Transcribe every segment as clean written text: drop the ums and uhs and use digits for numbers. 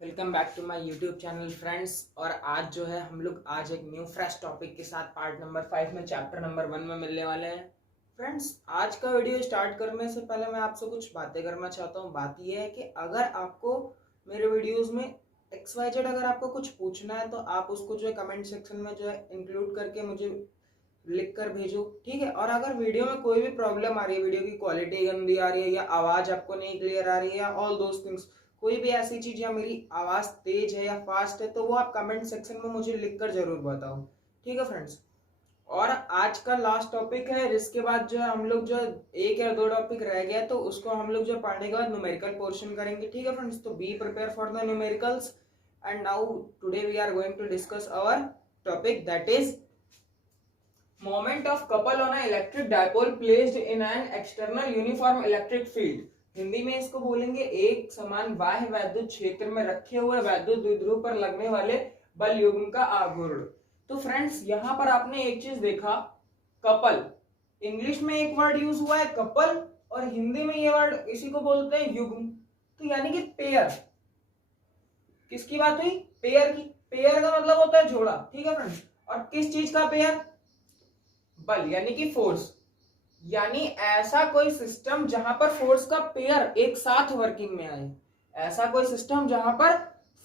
Welcome back to my YouTube channel friends. और आज जो है हम लोग आज एक न्यू फ्रेश टॉपिक के साथ पार्ट नंबर 5 में चैप्टर नंबर 1 में मिलने वाले हैं। फ्रेंड्स, आज का वीडियो स्टार्ट करने से पहले मैं आपसे कुछ बातें करना चाहता हूँ। बात यह है कि अगर आपको मेरे वीडियोस में XYZ अगर आपको कुछ पूछना है तो आप उसको जो है कमेंट सेक्शन में जो है इंक्लूड करके मुझे लिख कर भेजो, ठीक है। और अगर वीडियो में कोई भी प्रॉब्लम आ रही है, वीडियो की क्वालिटी गंदी आ रही है या आवाज आपको नहीं क्लियर आ रही है या ऑल दोस थिंग्स, कोई भी ऐसी चीज या मेरी आवाज तेज है या फास्ट है, तो वो आप कमेंट सेक्शन में मुझे लिखकर जरूर बताओ, ठीक है फ्रेंड्स। और आज का लास्ट टॉपिक है, इसके बाद जो है हम लोग जो एक या दो टॉपिक रह गया तो उसको हम लोग जो पढ़ने के बाद न्यूमेरिकल पोर्शन करेंगे, ठीक है फ्रेंड्स। तो be prepare for the numericals and now today we are going to discuss our topic that is moment of couple on a electric dipole placed in an external uniform electric field. Hindi में इसको बोलेंगे एक समान बाह्य वैद्युत क्षेत्र में रखे हुए वैद्युत द्विध्रुव पर लगने वाले बल युग्म का आघूर्ण। तो फ्रेंड्स, यहां पर आपने एक चीज देखा, कपल। इंग्लिश में एक वर्ड यूज हुआ है कपल और हिंदी में ये वर्ड इसी को बोलते हैं युग्म। तो यानी कि पेयर। किसकी बात हुई? पेयर की। पेयर का मतलब होता है जोड़ा, ठीक है फ्रेंड्स। और किस चीज का पेयर? बल यानी कि फोर्स। यानी ऐसा कोई सिस्टम जहां पर फोर्स का पेयर एक साथ वर्किंग में आए। ऐसा कोई सिस्टम जहां पर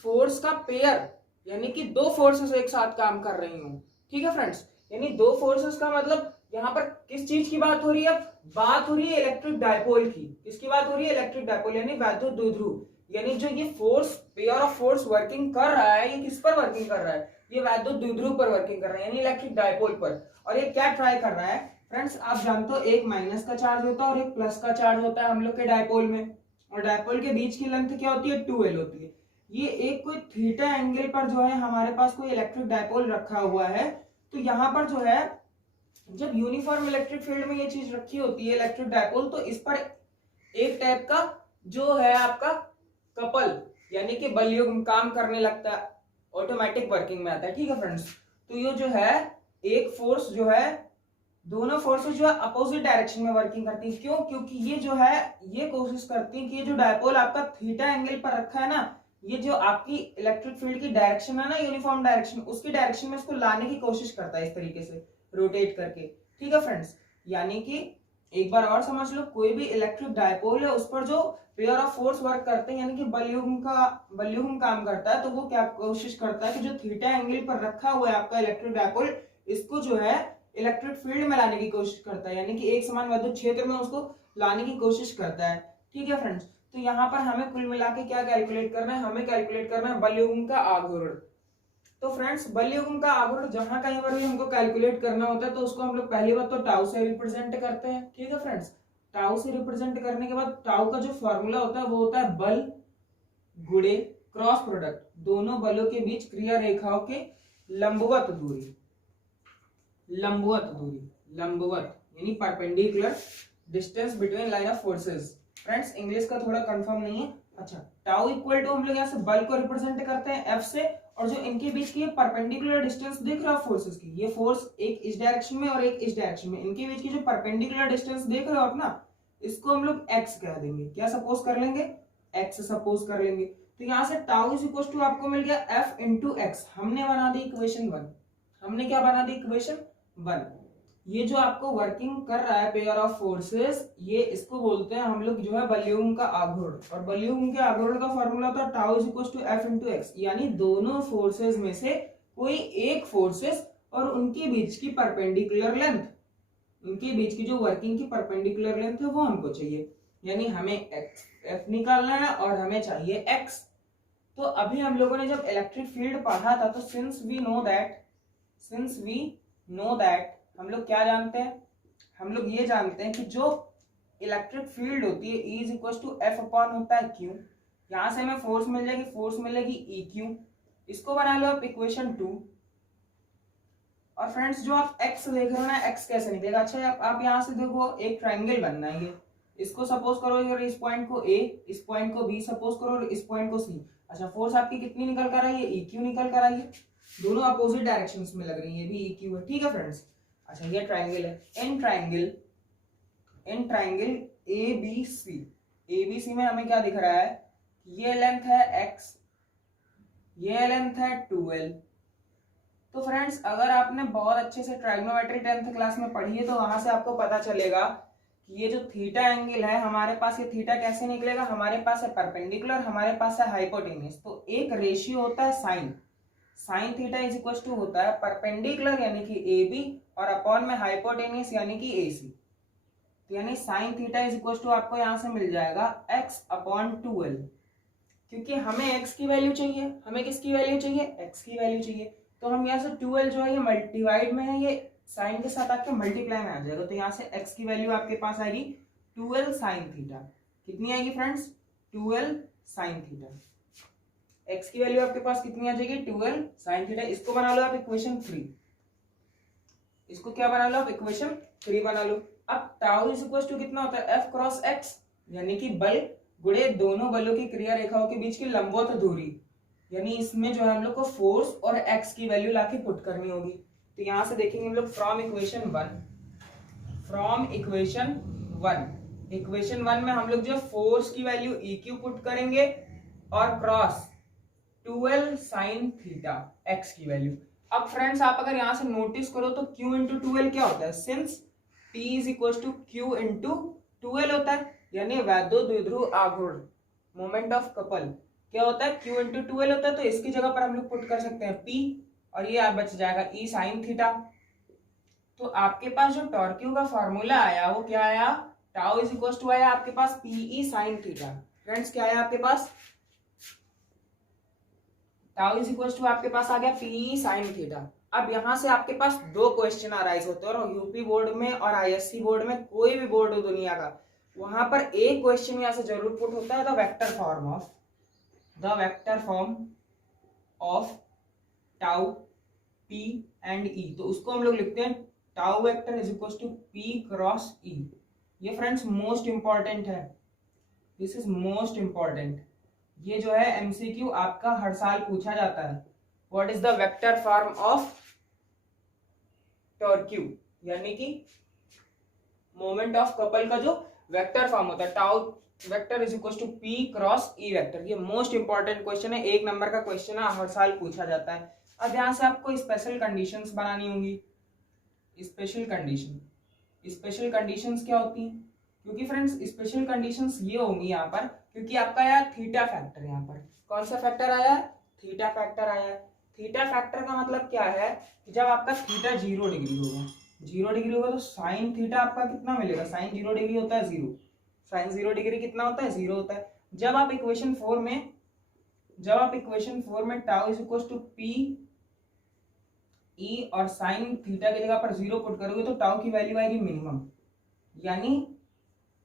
फोर्स का पेयर यानी कि दो फोर्सेस एक साथ काम कर रही हूं, ठीक है फ्रेंड्स। यानी दो फोर्सेस का मतलब यहां पर किस चीज की बात हो रही है? बात हो रही है इलेक्ट्रिक डायपोल की। किसकी बात हो रही है? इलेक्ट्रिक डायपोल यानी वैद्युत द्विध्रुव। यानी जो ये force, pair of force working कर रहा है, ये किस पर वर्किंग कर रहा है? ये वैद्युत द्विध्रुव पर वर्किंग कर रहा है यानी इलेक्ट्रिक डायपोल पर। और ये क्या ट्राई कर रहा है फ्रेंड्स? आप जानते हो एक माइनस का चार्ज होता है और एक प्लस का चार्ज होता है हम लोग के डायपोल में। और डायपोल के बीच की लेंथ क्या होती है? 2L होती है। ये एक कोई थीटा एंगल पर जो है हमारे पास कोई इलेक्ट्रिक डायपोल रखा हुआ है। तो यहाँ पर जो है जब यूनिफॉर्म इलेक्ट्रिक फील्ड में ये चीज रखी होती है इलेक्ट्रिक डायपोल, तो इस पर एक टाइप का जो है आपका कपल यानी कि बल युग्म काम करने लगता है, ऑटोमेटिक वर्किंग में आता है, ठीक है फ्रेंड्स। तो ये जो है एक फोर्स जो है, दोनों फोर्सेस जो है अपोजिट डायरेक्शन में वर्किंग करती है। क्यों? क्योंकि ये जो है ये कोशिश करती है कि ये जो डायपोल आपका थीटा एंगल पर रखा है ना, ये जो आपकी इलेक्ट्रिक फील्ड की डायरेक्शन है ना, यूनिफॉर्म डायरेक्शन, उसकी डायरेक्शन में इसको लाने की कोशिश करता है इस तरीके से रोटेट करके, ठीक है फ्रेंड्स। यानी कि एक बार और समझ लो, कोई भी इलेक्ट्रिक डायपोल है उस पर जो पेयर ऑफ फोर्स वर्क करते हैं यानी कि बलयुग्म काम करता है, तो वो क्या कोशिश करता है कि जो थीटा एंगल पर रखा हुआ है आपका इलेक्ट्रिक डायपोल, इसको जो है इलेक्ट्रिक फील्ड में लाने की कोशिश करता है यानी कि एक समान वैद्युत क्षेत्र में उसको लाने की कोशिश करता है, ठीक है फ्रेंड्स। तो यहाँ पर हमें कुल मिला के क्या कैलकुलेट करना है? हमें कैलकुलेट करना है बल युग्म का आघूर्ण। तो फ्रेंड्स, बल युग्म का आघूर्ण जहां कहीं पर भी हमको कैलकुलेट करना होता है तो उसको हम लोग पहली बात तो टाउ से रिप्रेजेंट करते हैं, ठीक है फ्रेंड्स। टाउ से रिप्रेजेंट करने के बाद टाउ का जो फॉर्मूला होता है वो होता है बल गुणे क्रॉस प्रोडक्ट दोनों बलों के बीच क्रिया रेखाओं के लंबवत दूरी। लंबवत यानी perpendicular distance between line of forces. Friends, English का थोड़ा कंफर्म नहीं है। अच्छा, टाउ इक्वल टू हम लोग यहाँ से बल को रिप्रेजेंट करते हैं एफ से, और जो इनके बीच की परपेंडिकुलर डिस्टेंस देख रहे हो फोर्सेस की, ये फोर्स एक इस डायरेक्शन में और एक इस डायरेक्शन में, इनके बीच की जो परपेंडिकुलर डिस्टेंस देख रहे हो आप ना, इसको हम लोग एक्स कह देंगे। क्या सपोज कर लेंगे? एक्स सपोज कर लेंगे। तो यहाँ से टाउ इज इक्वल टू आपको मिल गया एफ इंटू एक्स। हमने बना दी इक्वेशन 1। हमने क्या बना दी? इक्वेशन 1। ये जो आपको वर्किंग कर रहा है पेयर ऑफ फोर्सेस, ये इसको बोलते हैं हम लोग जो है बल युग्म का आघूर्ण। और बल युग्म के आघूर्ण का फॉर्मूला होता है tau is equal to F into x. यानी दोनों फोर्सेस में से कोई एक फोर्सेस और उनके बीच की परपेंडिकुलर लेंथ, उनके बीच की जो वर्किंग की परपेंडिकुलर लेंथ है वो हमको चाहिए। यानी हमें एफ निकालना है और हमें चाहिए एक्स। तो अभी हम लोगों ने जब इलेक्ट्रिक फील्ड पढ़ा था तो सिंस वी नो दैट हम लोग क्या जानते हैं? हम लोग ये जानते हैं कि जो इलेक्ट्रिक फील्ड होती है E is equal to F upon होता है क्यू। यहां से हमें फोर्स मिलेगी ई क्यू। इसको बना लो आप इक्वेशन 2। और फ्रेंड्स, जो आप x देख रहे हो ना, x कैसे निकलेगा? अच्छा, आप यहां से देखो, एक ट्राइंगल बनना है ये। इसको सपोज करो और इस पॉइंट को A, इस पॉइंट को B सपोज करो और इस पॉइंट को C। अच्छा, फोर्स आपकी कितनी निकल कर आई है? ई क्यू निकल कर आई है। दोनों अपोजिट डायरेक्शंस में लग रही है, ये भी ई क्यू है, ठीक है फ्रेंड्स। अच्छा, ये ट्राइंगल है। इन ट्राइंगल ABC में हमें क्या दिख रहा है? ये लेंथ है x ये लेंथ है 2l। तो फ्रेंड्स अगर आपने बहुत अच्छे से ट्राइगोनोमेट्री 10th क्लास में पढ़ी है तो वहां से आपको पता चलेगा कि ये जो थीटा एंगल है हमारे पास, ये थीटा कैसे निकलेगा, हमारे पास है परपेंडिकुलर, हमारे पास है हाइपोटेन्यूज। तो एक रेशियो होता है sine, sine theta is equal to होता है परपेंडिकुलर यानी कि ए बी और अपॉन में हाइपोटेन्यूज यानी कि ए सी। तो यानी sine theta is equal to आपको यहां से मिल जाएगा x अपॉन 2l, क्योंकि हमें x की वैल्यू चाहिए, हमें किसकी वैल्यू चाहिए, x की वैल्यू चाहिए। तो हम यहाँ से 2l जो है ये डिवाइड में है, ये साइन के साथ आपके मल्टीप्लाई में आ जाएगा। तो यहाँ से x की वैल्यू आपके पास आएगी 2l साइन थीटा। कितनी आएगी friends, 2l sine theta. x की वैल्यू आपके पास कितनी आ जाएगी, 2l साइन थीटा। इसको बना लो आप इक्वेशन 3, इसको क्या बना लो आप, इक्वेशन 3 बना लो। अब टाउ इज इक्वल टू कितना होता है, f क्रॉस x, यानी कि बल गुणे दोनों बलों की क्रिया रेखाओं के बीच की लंबवत दूरी। यानी इसमें जो है हम लोग को फोर्स और x की वैल्यू लाके पुट करनी होगी। तो यहां से देखेंगे हम लोग from equation 1, from equation 1, equation 1 में हम लोग जो फोर्स की वैल्यू EQ पुट करेंगे और cross 2l sine theta x की वैल्यू। अब फ्रेंड्स आप अगर यहां से नोटिस करो तो q इंटू 2l क्या होता है, since p is equal to q into 2l होता है, यानी वैद्युत द्विध्रुव आघूर्ण मोमेंट ऑफ कपल क्या होता है, q इंटू 2l होता है। तो इसकी जगह पर हम लोग पुट कर सकते हैं p और ये आप बच जाएगा e साइन थीटा। तो आपके पास जो टॉर्क्यू का फॉर्मूला आया वो क्या आया, टाउ इज इक्वल टू आया आपके पास pe साइन थीटा। फ्रेंड्स क्या आया आपके पास, टाउ इज इक्वल टू आपके पास आ गया pe साइन थीटा। अब यहां से आपके पास दो क्वेश्चन अराइज होते हैं, और यूपी बोर्ड में और आईएससी बोर्ड में, कोई भी बोर्ड हो दुनिया का, वहां पर एक क्वेश्चन यहां से जरूर पुट होता है, the vector form of, the vector form of tau p and e। तो उसको हम लोग लिखते हैं tau vector is equal to p cross e। ये फ्रेंड्स मोस्ट इंपॉर्टेंट है, दिस इज मोस्ट इंपॉर्टेंट। ये जो है एमसीक्यू आपका हर साल पूछा जाता है। What is the vector form of torque, यानी कि मोमेंट ऑफ कपल का जो वेक्टर फॉर्म होता है, tau vector is equal to p cross e vector. ये मोस्ट इंपॉर्टेंट क्वेश्चन है, 1 नंबर का क्वेश्चन है, हर साल पूछा जाता है। अब यहां से आपको स्पेशल कंडीशंस बनानी होंगी। स्पेशल कंडीशन, स्पेशल कंडीशंस क्या होती हैं, क्योंकि फ्रेंड्स स्पेशल कंडीशंस ये होंगी यहाँ पर, क्योंकि आपका आया थीटा फैक्टर, यहाँ पर कौन सा फैक्टर आया है, थीटा फैक्टर आया है। थीटा फैक्टर का मतलब क्या है कि जब आपका थीटा 0 डिग्री होगा, 0 डिग्री होगा तो साइन थीटा आपका कितना मिलेगा, साइन 0 डिग्री होता है 0, साइन 0 डिग्री कितना होता है, 0 होता है। जब आप इक्वेशन 4 में tau is equal to P E और साइन थीटा की जगह पर 0 पुट करोगे तो टाउ की वैल्यू आएगी मिनिमम। यानी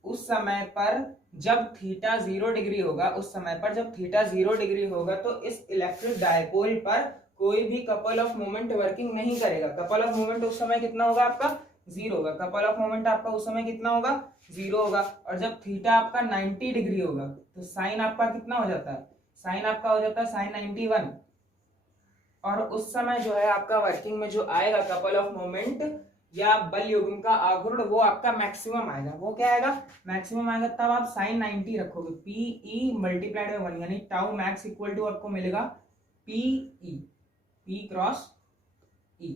उस समय पर जब थीटा 0 डिग्री होगा, उस समय पर जब थीटा 0 डिग्री होगा तो इस इलेक्ट्रिक डायपोल पर कोई भी कपल ऑफ मोमेंट वर्किंग नहीं करेगा। कपल ऑफ मोमेंट उस समय कितना होगा आपका, 0 होगा। कपल ऑफ मोमेंट आपका उस समय कितना होगा, 0 होगा। और जब थीटा आपका 90 डिग्री होगा तो साइन आपका कितना हो जाता है, साइन आपका हो जाता है साइन 91। और उस समय जो है आपका वर्किंग में जो आएगा कपल ऑफ मोमेंट या बल युग्म का आघूर्ण, वो आपका मैक्सिमम आएगा। वो क्या आएगा, मैक्सिमम आएगा। तब आप साइन 90 रखोगे, पी ई मल्टीप्लाइड बाय 1, यानी टाउ मैक्स इक्वल टू आपको मिलेगा पी ई, पी क्रॉस ई।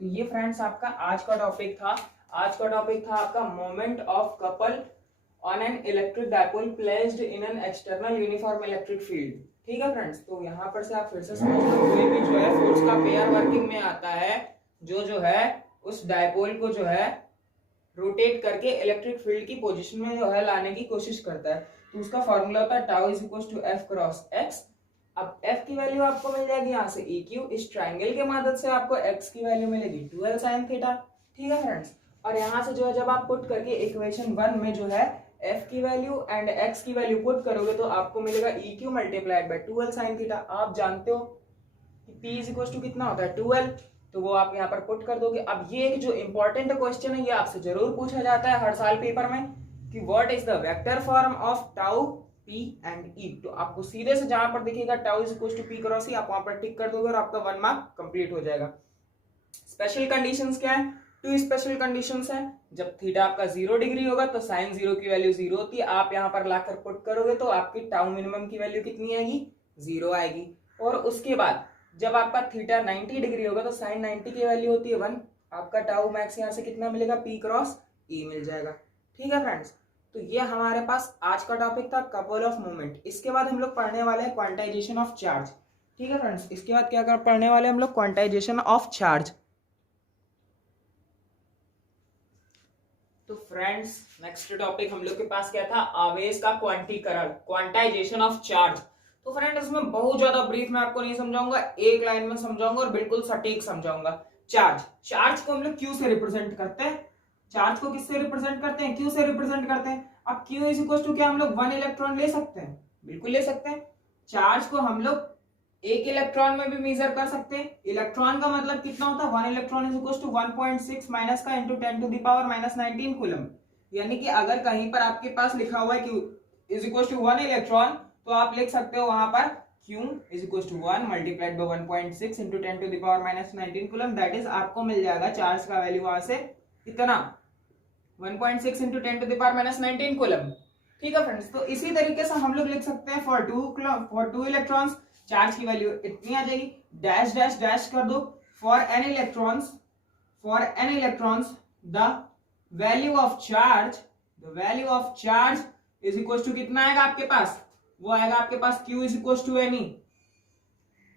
तो ये फ्रेंड्स आपका आज का टॉपिक था। आज का टॉपिक था आपका moment of couple on an electric dipole placed in an external uniform electric field. ठीक है फ्रेंड्स, तो यहाँ पर से आप फिर से समझ लो, कोई भी जो है फोर्स का पेयर वर्किंग में आता है, जो है उस डायपोल को जो है रोटेट करके इलेक्ट्रिक फील्ड की पोजीशन में जो है लाने की कोशिश करता है, तो उसका फॉर्मूला होता है tau is equal to F cross x. अब f की वैल्यू आपको मिल जाएगी यहाँ से EQ, इस ट्राइंगल के मदद से आपको x की वैल्यू मिलेगी 12 sin थीटा। ठीक है फ्रेंड्स, और यहाँ से जो है जब आप पुट करके इक्वेशन 1 में जो है f की वैल्यू एंड x की वैल्यू पुट करोगे तो आपको मिलेगा EQ multiplied by 12 sin theta. आप जानते हो कि p इज इक्वल टू कितना होता है 12, तो वो आप यहाँ पर पुट कर दोगे। अब ये एक जो इंपॉर्टेंट क्वेश्चन है, ये आपसे जरूर पूछा जाता है हर साल पेपर में कि what is the vector form of tau P and E। तो आपको सीधे से जहां पर दिखेगा tau is equal to P cross E, आप वहां पर टिक कर दोगे और आपका 1 मार्क कंप्लीट हो जाएगा। स्पेशल कंडीशंस क्या है, 2 स्पेशल कंडीशंस है। जब थीटा आपका 0 डिग्री होगा तो साइन 0 की वैल्यू 0 होती है। आप यहां पर लाकर पुट करोगे तो आपकी टाउ मिनिमम की वैल्यू कितनी आएगी, 0 आएगी। और उसके बाद जब आपका थीटा 90 डिग्री होगा तो साइन 90 की वैल्यू होती है 1, आपका टाउ मैक्स यहाँ से कितना मिलेगा, P क्रॉस E मिल जाएगा। ठीक है फ्रेंड्स, तो ये हमारे पास आज का टॉपिक था कपल ऑफ मोमेंट। इसके बाद हम लोग पढ़ने वाले हैं क्वांटाइजेशन ऑफ चार्ज। ठीक है फ्रेंड्स, इसके बाद क्या पढ़ने वाले हम लोग, क्वांटाइजेशन ऑफ चार्ज। तो फ्रेंड्स नेक्स्ट टॉपिक हम लोग के पास क्या था, आवेश का क्वांटीकरण, क्वांटाइजेशन ऑफ चार्ज। तो फ्रेंड इसमें बहुत ज्यादा ब्रीफ में आपको नहीं समझाऊंगा, एक लाइन में समझाऊंगा और बिल्कुल सटीक समझाऊंगा। चार्ज को हम लोग क्यू से रिप्रेजेंट करते हैं। चार्ज को किससे रिप्रेजेंट करते हैं, क्यू से रिप्रेजेंट करते हैं। अब क्यू इज इक्वल टू क्या हम लोग 1 इलेक्ट्रॉन ले सकते हैं, बिल्कुल ले सकते हैं। चार्ज को हम लोग 1 इलेक्ट्रॉन में भी मेजर कर सकते हैं। इलेक्ट्रॉन का मतलब कितना होता है, 1 electron is equal to 1.6 minus का into 10 to the power minus 19 coulomb. यानी कि अगर कहीं पर आपके पास लिखा हुआ है Q is equal to 1 electron, तो आप लिख सकते हो वहां पर Q is equal to 1 multiplied by 1.6 into 10 to the power minus 19 coulomb. That is आपको मिल जाएगा चार्ज का वैल्यू वहां से कितना, 1.6 into 10 to the power minus 19 coulomb. ठीक है फ्रेंड्स, तो इसी तरीके से हम लोग लिख सकते हैं फॉर 2 इलेक्ट्रॉन्स चार्ज की वैल्यू इतनी आ जाएगी, डैश डैश डैश कर दो। For N electrons the value of charge is equal to कितना आएगा आपके पास, वो आएगा आपके पास Q is equal to N E.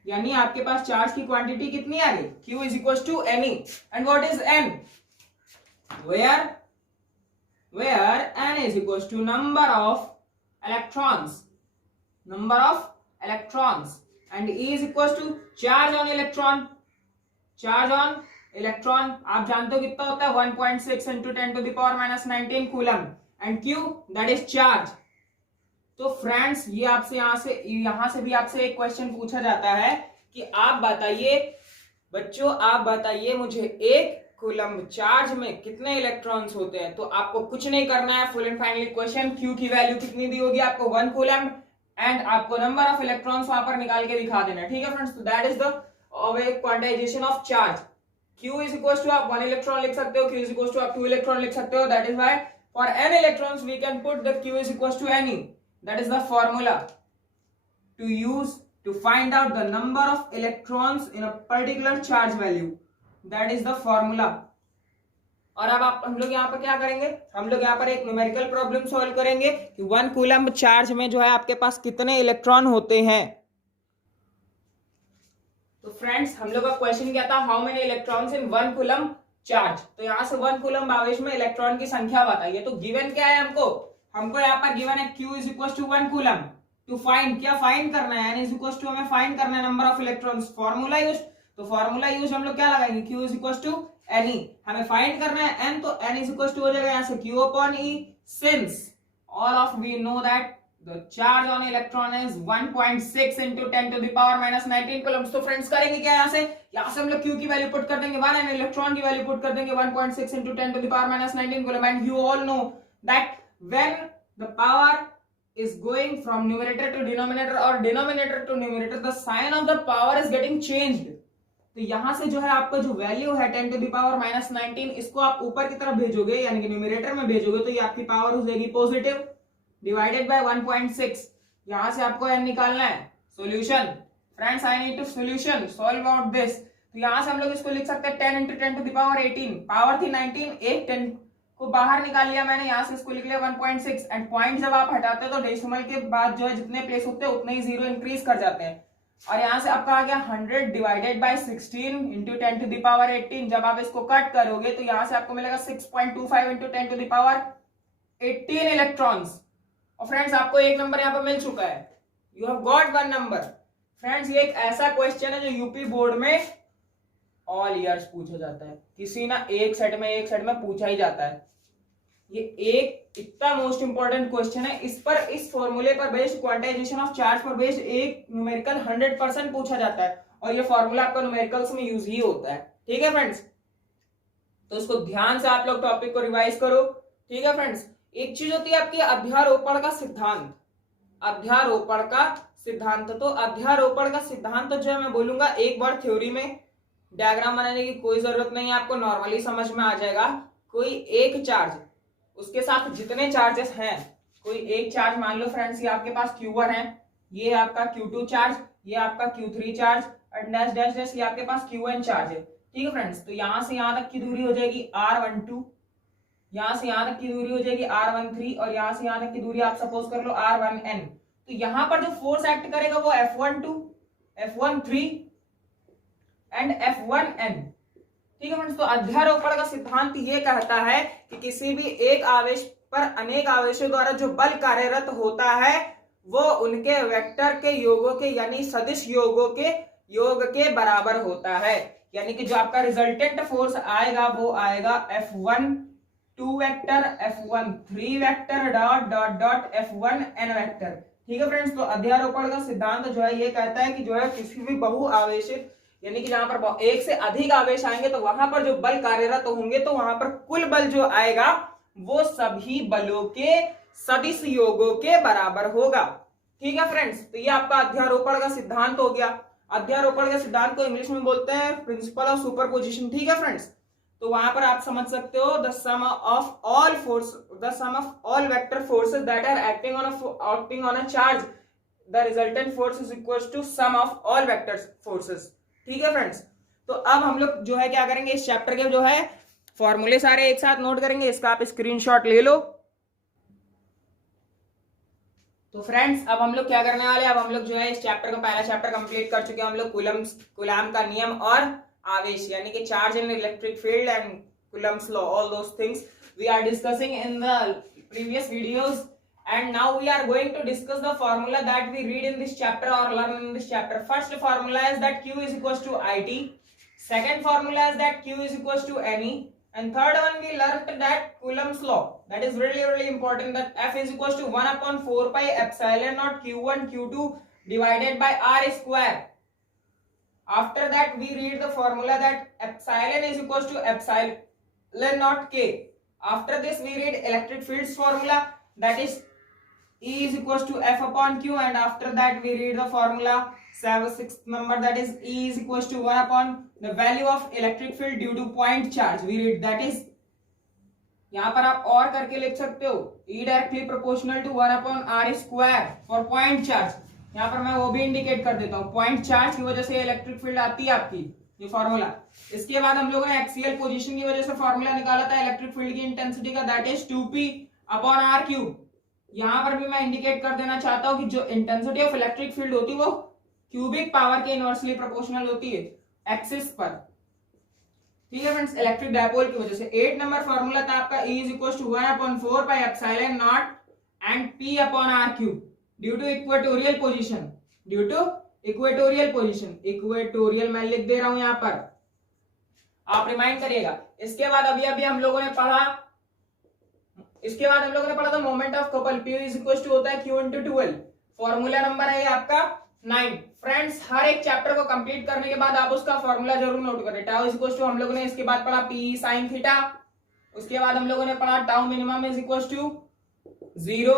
यानी आपके पास चार्ज की क्वांटिटी कितनी आ गई, Q is equal to N E. And what is N, where N is equals to number of electrons and E is equals to charge on electron। आप जानते हो कितना होता है, 1.6 into 10 to the power minus 19 coulomb. And Q that is charge। तो friends ये आपसे यहां से भी आपसे एक क्वेश्चन पूछा जाता है कि आप बताइए मुझे एक कूलम चार्ज में कितने इलेक्ट्रॉन्स होते हैं। तो आपको कुछ नहीं करना है, full and finally question, Q की वैल्यू कितनी दी होगी आपको, 1 कूलम, एंड आपको नंबर ऑफ इलेक्ट्रॉन्स वहां पर निकाल के दिखा देना। ठीक है फ्रेंड्स, तो that is the quantization of charge. Q is equal to आप 1 इलेक्ट्रॉन लिख सकते हो, Q इज इक्वल टू आप 2 इलेक्ट्रॉन लिख सकते हो। That is why for n electrons we can put the Q is equal to any। That is the formula to use to find out the number of electrons in a particular charge value। that is the formula। और अब हम लोग यहाँ पर क्या करेंगे, हम लोग यहाँ पर एक न्यूमेरिकल प्रॉब्लम सॉल्व करेंगे कि 1 कूलम चार्ज में जो है आपके पास कितने इलेक्ट्रॉन होते हैं। तो फ्रेंड्स हम लोग का क्वेश्चन क्या था, how many electrons in 1 coulomb charge. तो यहाँ से 1 कूलम आवेश में इलेक्ट्रॉन की संख्या बताइए। तो गिवन क्या है, हमको यहाँ पर गिवन है Q is equal to 1 coulomb. To find, क्या फाइंड करना है, N इज इक्वल टू हमें फाइंड करना है number of electrons. Formula use, तो फॉर्मूला यूज हम लोग क्या लगाएंगे, Q is equal to N। हमें फाइंड करना है N, तो N इज इक्वल टू हो जाएगा यहाँ से Q upon E, since all of we know that the charge on electron is 1.6 into 10 to the power minus 19 coulombs. तो friends करेंगे क्या, यहाँ से हम लोग Q की वैल्यू पुट कर देंगे 1 एंड इलेक्ट्रॉन की वैल्यू पुट कर देंगे 1.6 into 10 to the power minus 19 coulomb. And you all know that when the power is going from numerator to denominator or denominator to numerator, the sign of the power is getting changed। तो यहां से जो है आपका जो value है 10 to the power minus 19, इसको आप ऊपर की तरफ भेजोगे यानी कि न्यूमरेटर में भेजोगे, तो ये आपकी पावर हो जाएगी पॉजिटिव डिवाइडेड बाय 1.6। यहां से आपको n निकालना है। Solution friends, I need to solution solve out this. तो यहां से हम लोग इसको लिख सकते हैं 10 into 10 to the power 18, power थी 19, एक 10 को बाहर निकाल लिया मैंने, यहां से इसको लिख लिया 1.6। एंड पॉइंट जब आप हटाते हो तो डेसिमल के बाद जो है जितने प्लेस होते हैं उतने ही जीरो इंक्रीज कर जाते हैं। और यहां से आपका आ गया 100 divided by 16 into 10 to the power 18। जब आप इसको कट करोगे तो यहां से आपको मिलेगा 6.25 into 10 to the power 18 electrons. और फ्रेंड्स आपको एक नंबर यहाँ पर मिल चुका है, you have got 1 number. Friends ये एक ऐसा क्वेश्चन है जो यूपी बोर्ड में ऑल ईयर्स पूछा जाता है, किसी ना एक सेट में पूछा ही जाता है। ये एक इतना मोस्ट इंपॉर्टेंट क्वेश्चन है, इस फॉर्मूले पर बेस्ड, क्वांटाइजेशन ऑफ चार्ज पर बेस्ड एक न्यूमेरिकल 100% पूछा जाता है। और ये फॉर्मूला आपका न्यूमेरिकल्स में यूज ही होता है। ठीक है फ्रेंड्स, तो इसको ध्यान से आप लोग टॉपिक को रिवाइज करो। ठीक है फ्रेंड्स, एक चीज होती है आपकी अध्यारोपण का सिद्धांत। तो अध्यारोपण का सिद्धांत जो है मैं बोलूंगा एक बार थ्योरी में, डायग्राम बनाने की कोई जरूरत नहीं है, आपको नॉर्मली समझ में आ जाएगा। कोई एक चार्ज, उसके साथ जितने चार्जेस हैं, कोई एक चार्ज मान लो फ्रेंड्स ये आपके पास Q1 है, ये आपका Q2 चार्ज, ये आपका Q3 चार्ज और डैश डैश डैश ये आपके पास Qn चार्ज है। ठीक है फ्रेंड्स, तो यहां से यहां तक की दूरी हो जाएगी R12, यहां से यहां तक की दूरी हो जाएगी R13 और यहां से यहां तक की दूरी आप सपोज कर लो R1n। तो यहां पर जो फोर्स एक्ट करेगा वो F12, F13 एंड F1n। ठीक है फ्रेंड्स, तो अध्यारोपण का सिद्धांत ये कहता है कि किसी भी एक आवेश पर अनेक आवेशों द्वारा जो बल कार्यरत होता है वो उनके वेक्टर के योगों के यानी सदिश योगों के योग के बराबर होता है। यानी कि जो आपका रिजल्टेंट फोर्स आएगा वो आएगा F12 vector, F13 vector dot dot dot F1n vector. ठीक है फ्रेंड्स, तो अध्यारोपण का सिद्धांत जो है ये कहता है कि जो है किसी भी बहुआवेशित यानी कि जहां पर एक से अधिक आवेश आएंगे तो वहां पर जो बल कार्यरत होंगे तो वहां पर कुल बल जो आएगा वो सभी बलों के सदिश योगों के बराबर होगा। ठीक है फ्रेंड्स, तो ये आपका अध्यारोपण का सिद्धांत हो गया। अध्यारोपण के सिद्धांत को इंग्लिश में बोलते हैं प्रिंसिपल ऑफ सुपरपोजिशन। ठीक है फ्रेंड्स, तो वहां पर आप समझ सकते हो the sum of all vector forces that are acting on a charge, the resultant force is equal to sum of all vector forces. ठीक है फ्रेंड्स, तो अब हम लोग जो है क्या करेंगे, इस चैप्टर के जो है फॉर्मूले सारे एक साथ नोट करेंगे। इसका आप स्क्रीनशॉट ले लो। तो फ्रेंड्स, अब हम लोग क्या करने वाले हैं, अब हम लोग जो है इस चैप्टर का पहला चैप्टर कंप्लीट कर चुके हैं हम लोग, कूलम्ब का नियम और आवेश यानी कि charge in electric field and Coulomb's law, all those things we are discussing in the previous videos. And now we are going to discuss the formula that we read in this chapter or learn in this chapter. First formula is that Q is equals to IT. Second formula is that Q is equals to NE. And third one we learned that Coulomb's law. That is really important, that F is equals to 1 upon 4 pi epsilon naught Q1 Q2 divided by R square. After that we read the formula that epsilon is equals to epsilon naught K. After this we read electric field's formula, that is E is equals to F upon Q, and after that we read the formula 6th number, that is E is equals to 1 upon the value of electric field due to point charge. We read that is, यहाँ पर आप और करके लिख सकते हो E directly proportional to 1 upon R square for point charge। यहाँ पर मैं वो भी इंडिकेट कर देता हूँ, पॉइंट चार्ज की वजह से इलेक्ट्रिक फील्ड आती है आपकी, ये फॉर्मूला। इसके बाद हम लोगों ने एक्सियल पोजीशन की वजह से फॉर्मूला निकाला था इलेक्ट्रिक फील्ड की इंटेंसिटी का, that is 2p upon r cube. यहां पर भी मैं इंडिकेट कर देना चाहता हूं कि जो इंटेंसिटी ऑफ इलेक्ट्रिक फील्ड होती है वो क्यूबिक पावर के इनवर्सली प्रोपोर्शनल होती है एक्सिस पर। ठीक है फ्रेंड्स, इलेक्ट्रिक डायपोल की वजह से। 8 नंबर फार्मूला था आपका E is equals to 1 upon 4 pi epsilon naught and P upon R cube due to equatorial position। Due to equatorial position, equatorial मैं लिख दे रहा हूं यहां पर, आप रिमाइंड करिएगा। इसके बाद अभी हम लोगों ने पढ़ा था moment of couple, P is equal to होता है Q into 12। फॉर्मूला नंबर है आपका 9। फ्रेंड्स, हर एक चैप्टर को कंप्लीट करने के बाद आप उसका फॉर्मूला जरूर नोट करें। टाउ इज इक्वल टू हम लोगों ने इसके बाद पढ़ा P sin थीटा, उसके बाद हम लोगों ने पढ़ा tau minimum is equal to 0,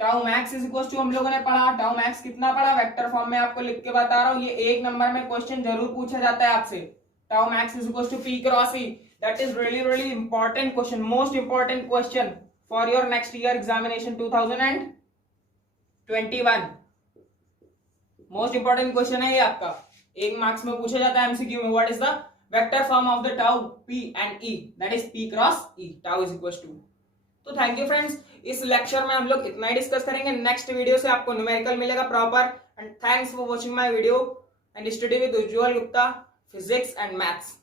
tau max is equal to हम लोगों ने पढ़ा, टाउ मैक्स कितना पढ़ा वेक्टर फॉर्म में आपको लिख के बता रहा हूं, ये 1 नंबर में क्वेश्चन जरूर पूछा जाता है आपसे। Tau max is equal to P cross E, that is really important question, most important question for your next year examination 2021। Most important question है ये आपका, 1 मार्क्स में पूछा जाता है एमसीक्यू में। What is the vector form of the tau P and E, that is P cross E, tau is equal to. तो thank you friends, इस लेक्चर में हम लोग इतना ही डिस्कस करेंगे। नेक्स्ट वीडियो से आपको न्यूमेरिकल मिलेगा proper. And thanks for watching my video and study with Ujjwal Gupta, physics and maths.